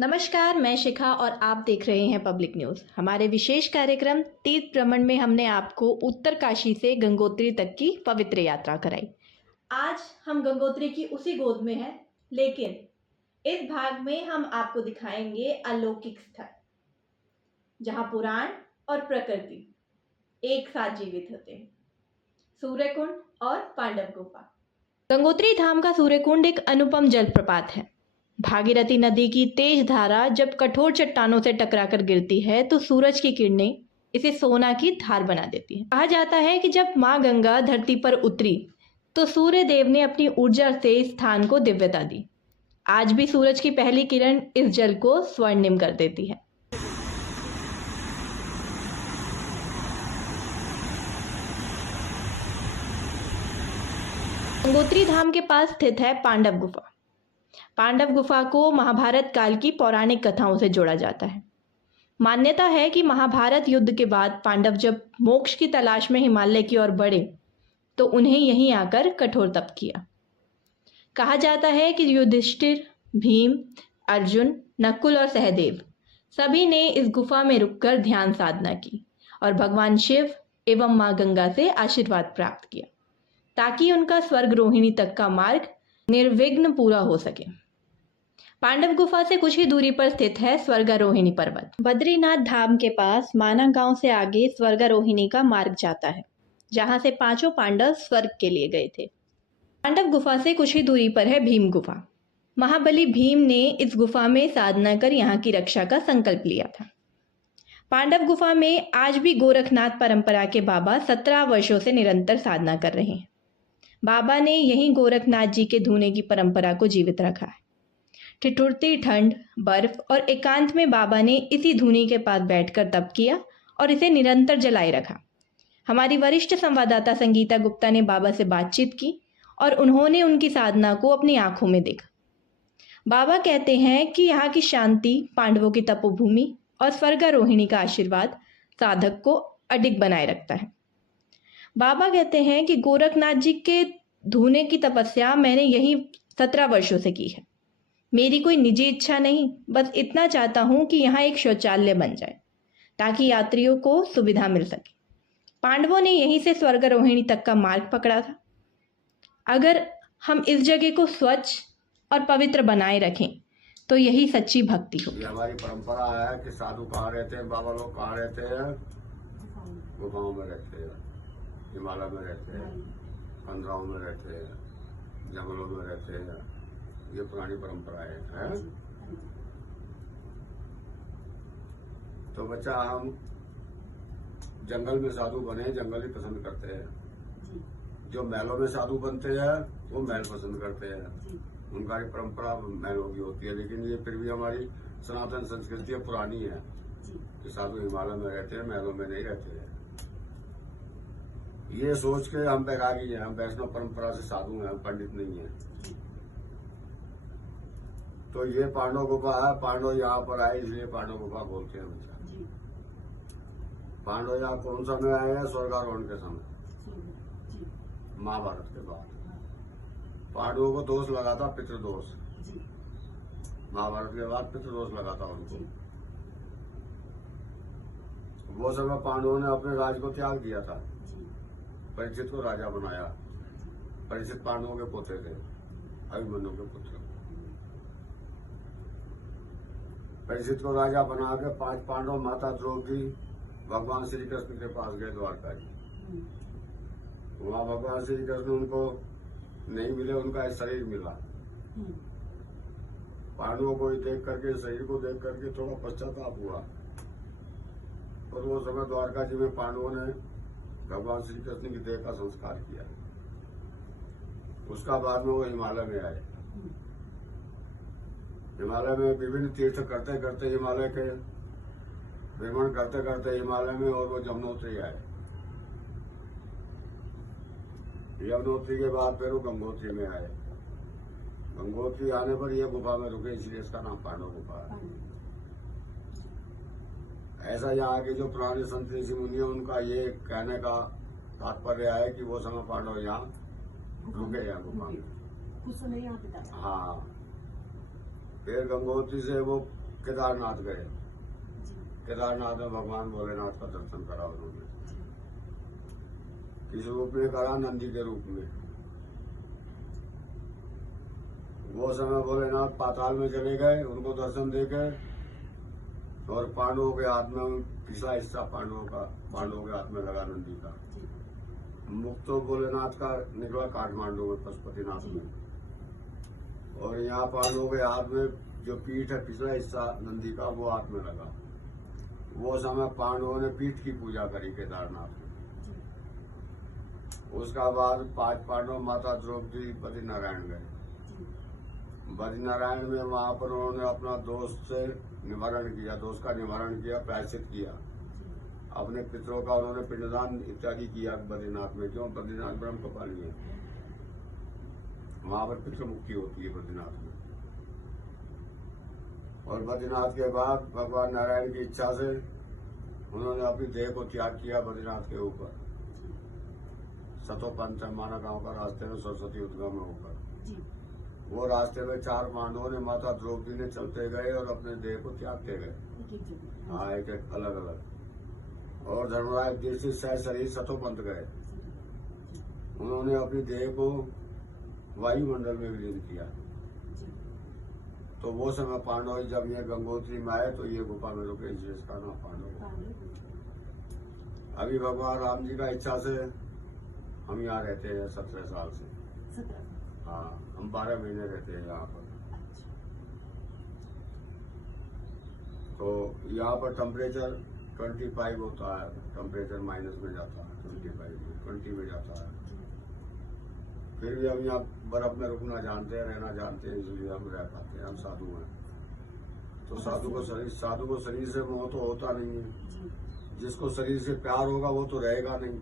नमस्कार, मैं शिखा और आप देख रहे हैं पब्लिक न्यूज़। हमारे विशेष कार्यक्रम तीर्थ भ्रमण में हमने आपको उत्तरकाशी से गंगोत्री तक की पवित्र यात्रा कराई। आज हम गंगोत्री की उसी गोद में हैं, लेकिन इस भाग में हम आपको दिखाएंगे अलौकिक स्थल, जहां पुराण और प्रकृति एक साथ जीवित होते हैं। सूर्यकुंड और पांडव गुफा। गंगोत्री धाम का सूर्यकुंड एक अनुपम जलप्रपात है। भागीरथी नदी की तेज धारा जब कठोर चट्टानों से टकराकर गिरती है तो सूरज की किरणें इसे सोना की धार बना देती हैं। कहा जाता है कि जब मां गंगा धरती पर उतरी तो सूर्य देव ने अपनी ऊर्जा से इस स्थान को दिव्यता दी। आज भी सूरज की पहली किरण इस जल को स्वर्णिम कर देती है। गंगोत्री धाम के पास स्थित है पांडव गुफा। पांडव गुफा को महाभारत काल की पौराणिक कथाओं से जोड़ा जाता है। मान्यता है कि महाभारत युद्ध के बाद पांडव जब मोक्ष की तलाश में हिमालय की ओर बढ़े तो उन्हें यहीं आकर कठोर तप किया। कहा जाता है कि युधिष्ठिर, भीम, अर्जुन, नकुल और सहदेव सभी ने इस गुफा में रुककर ध्यान साधना की और भगवान शिव एवं मां गंगा से आशीर्वाद प्राप्त किया ताकि उनका स्वर्ग रोहिणी तक का मार्ग निर्विघ्न पूरा हो सके। पांडव गुफा से कुछ ही दूरी पर स्थित है स्वर्गारोहिणी पर्वत। बद्रीनाथ धाम के पास माना गांव से आगे स्वर्गारोहिणी का मार्ग जाता है, जहां से पांचों पांडव स्वर्ग के लिए गए थे। पांडव गुफा से कुछ ही दूरी पर है भीम गुफा। महाबली भीम ने इस गुफा में साधना कर यहाँ की रक्षा का संकल्प लिया था। पांडव गुफा में आज भी गोरखनाथ परंपरा के बाबा 17 वर्षों से निरंतर साधना कर रहे हैं। बाबा ने यहीं गोरखनाथ जी के धूने की परंपरा को जीवित रखा है। ठिठुरती ठंड, बर्फ और एकांत में बाबा ने इसी धूनी के पास बैठकर तप किया और इसे निरंतर जलाए रखा। हमारी वरिष्ठ संवाददाता संगीता गुप्ता ने बाबा से बातचीत की और उन्होंने उनकी साधना को अपनी आंखों में देखा। बाबा कहते हैं कि यहाँ की शांति, पांडवों की तपोभूमि और स्वर्गारोहिणी का आशीर्वाद साधक को अडिग बनाए रखता है। बाबा कहते हैं कि गोरखनाथ जी के धूने की तपस्या मैंने यही 17 वर्षों से की है। मेरी कोई निजी इच्छा नहीं, बस इतना चाहता हूं कि यहाँ एक शौचालय बन जाए ताकि यात्रियों को सुविधा मिल सके। पांडवों ने यहीं से स्वर्गारोहिणी तक का मार्ग पकड़ा था। अगर हम इस जगह को स्वच्छ और पवित्र बनाए रखें तो यही सच्ची भक्ति होगी। हमारी परंपरा है कि साधु कहाँ रहते हैं, बाबा लोग कहाँ रहते हैं, गुफाओं में रहते हैं, हिमालय में रहते हैं, कंदराओं में रहते हैं, जंगलों में रहते हैं। ये पुरानी परंपरा है। तो बच्चा, हम जंगल में साधु बने, जंगल ही पसंद करते हैं। जो महलों में साधु बनते हैं वो महल पसंद करते हैं। उनका परंपरा महलों की होती है, लेकिन ये फिर भी हमारी सनातन संस्कृति पुरानी है कि साधु हिमालय में रहते हैं, महलों में नहीं रहते हैं। ये सोच के हम बैरागी हैं, हम वैष्णव परंपरा से साधु हैं, हम पंडित नहीं हैं। तो ये पांडव गुफा है। पांडव यहाँ पर आए इसलिए पांडव गुफा बोलते हैं बच्चा। पांडव यहाँ कौन समय आए हैं? स्वर्गारोहण के समय, महाभारत के बाद। पांडवों को दोष लगा था पितृदोष। महाभारत के बाद पितृदोष लगा था उनको। वो समय पांडवों ने अपने राज को त्याग दिया था, परीक्षित को राजा बनाया। परीक्षित पांडवों के पोते थे, अभिमन्यु के पुत्र। परीक्षित को राजा बना के 5 पांडव माता द्रौपदी भगवान श्री कृष्ण के पास गए द्वारका जी। वहां भगवान श्री कृष्ण उनको नहीं मिले, उनका एक शरीर मिला। पांडवों को देख करके, शरीर को देख करके थोड़ा पश्चाताप हुआ। और वो समय द्वारका जी में पांडवों ने भगवान श्री कृष्ण की देह का संस्कार किया। उसका बाद में वो हिमालय में आए। हिमालय में विभिन्न तीर्थ करते करते, हिमालय के भ्रमण करते करते हिमालय में, और वो यमुनोत्री आए। यमुनोत्री के बाद फिर वो गंगोत्री में आए। गंगोत्री आने पर ये गुफा में रुके, इसलिए इसका नाम पांडव गुफा है। ऐसा यहाँ के जो पुराने संत ऋषि मुनि हैं, उनका ये कहने का तात्पर्य है कि वो समय पांडव यहाँ रुके हैं गुफा में। हाँ, फिर गंगोत्री से वो केदारनाथ गए। केदारनाथ में भगवान भोलेनाथ का दर्शन करा उन्होंने। किस रूप में करा? नंदी के रूप में। वो समय भोलेनाथ पाताल में चले गए उनको दर्शन देके, और पांडवों के हाथ में पिछला हिस्सा पांडवों के हाथ में लगा नंदी का। मुख तो भोलेनाथ का निकला काठमांडू में, पशुपतिनाथ में, और यहाँ पांडवों के हाथ में जो पीठ है पिछला हिस्सा नंदी का वो हाथ में लगा। वो समय पांडवों ने पीठ की पूजा करी केदारनाथ में। उसका बाद 5 पांडव माता द्रौपदी बद्रीनारायण गए। बद्रीनारायण में वहां पर उन्होंने अपना दोष से निवारण किया, दोष का निवारण किया, प्रायश्चित किया। अपने पितरों का उन्होंने पिंडदान इत्यादि किया बद्रीनाथ में। क्यों? बद्रीनाथ ब्रह्म कपाली है, वहां पर पितृ मुक्ति होती है बद्रीनाथ में। और बद्रीनाथ के बाद भगवान नारायण की इच्छा से उन्होंने अपनी देह को त्याग किया बद्रीनाथ के ऊपर। सतोपंथ माना गांव का रास्ते में सरस्वती उद्गम में होकर वो रास्ते में 4 पांडवों ने माता द्रौपदी ने चलते गए और अपने देह को त्यागते गए। हाँ, एक एक अलग अलग। और धर्मराज युधिष्ठिर सह शरीर सतोपंथ गए। उन्होंने अपनी देह को वायुमंडल में विलीन किया। तो वो समय पांडव जब ये गंगोत्री में आए तो ये गुफा में रुके, जिसका नाम पांडव। अभी भगवान राम जी का इच्छा से हम यहाँ रहते हैं 17 साल से। हाँ, हम 12 महीने रहते हैं यहाँ पर। तो यहाँ पर टेम्परेचर 25 होता है, टेम्परेचर माइनस में जाता है, 20 में जाता है। फिर भी हम यहाँ बर्फ में रुकना जानते हैं, रहना जानते हैं, इसलिए हम रह पाते हैं। हम साधु हैं। तो साधु को शरीर से मोह तो होता नहीं है। जिसको शरीर से प्यार होगा वो तो रहेगा नहीं।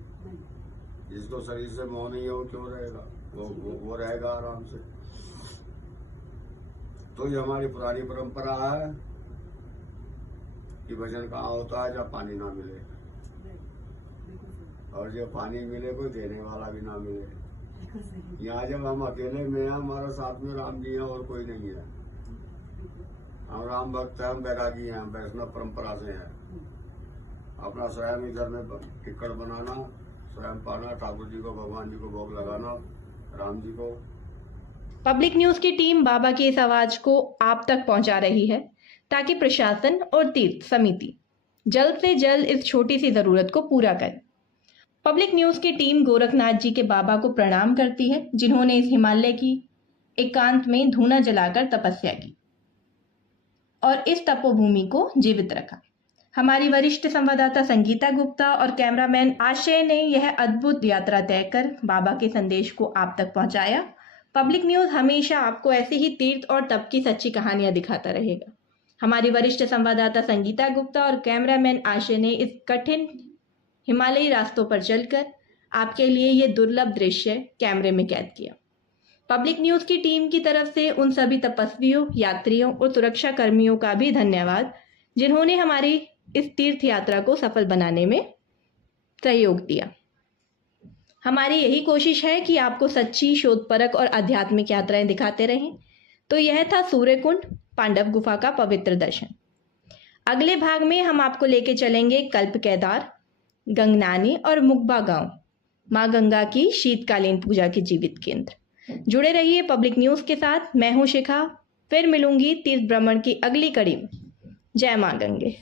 जिसको शरीर से मोह नहीं है वो क्यों रहेगा? वो रहेगा आराम से। तो ये हमारी पुरानी परंपरा है कि भजन कहाँ होता है जब पानी ना मिले, और जब पानी मिले कोई देने वाला भी ना मिले। यहाँ जब हम अकेले में हैं, हमारा साथ में राम जी हैं और कोई नहीं है। हम राम भक्त हैं, हम बैरागी हैं, हम वैष्णव परंपरा से हैं। अपना स्वयं इधर में टिक्कड़ बनाना, स्वयं पाना, ठाकुर जी को भगवान जी को भोग लगाना, राम जी को। पब्लिक न्यूज की टीम बाबा की इस आवाज को आप तक पहुंचा रही है ताकि प्रशासन और तीर्थ समिति जल्द से जल्द इस छोटी सी जरूरत को पूरा करे। पब्लिक न्यूज की टीम गोरखनाथ जी के बाबा को प्रणाम करती है, जिन्होंने इस हिमालय की एकांत में धूना जलाकर तपस्या की और इस तपोभूमि को जीवित रखा। हमारी वरिष्ठ संवाददाता संगीता गुप्ता और कैमरामैन आशय ने यह अद्भुत यात्रा तय कर बाबा के संदेश को आप तक पहुंचाया। पब्लिक न्यूज हमेशा आपको ऐसे ही तीर्थ और तप की सच्ची कहानियां दिखाता रहेगा। हमारी वरिष्ठ संवाददाता संगीता गुप्ता और कैमरामैन आशय ने इस कठिन हिमालयी रास्तों पर चलकर आपके लिए ये दुर्लभ दृश्य कैमरे में कैद किया। पब्लिक न्यूज की टीम की तरफ से उन सभी तपस्वियों, यात्रियों और सुरक्षा कर्मियों का भी धन्यवाद, जिन्होंने हमारी इस तीर्थ यात्रा को सफल बनाने में सहयोग दिया। हमारी यही कोशिश है कि आपको सच्ची, शोधपरक और आध्यात्मिक यात्राएं दिखाते रहें। तो यह था सूर्यकुंड पांडव गुफा का पवित्र दर्शन। अगले भाग में हम आपको लेके चलेंगे कल्प केदार, गंगनानी और मुकबा गांव, मां गंगा की शीतकालीन पूजा के जीवित केंद्र। जुड़े रहिए पब्लिक न्यूज के साथ। मैं हूं शिखा, फिर मिलूंगी तीर्थ भ्रमण की अगली कड़ी में। जय मां गंगे।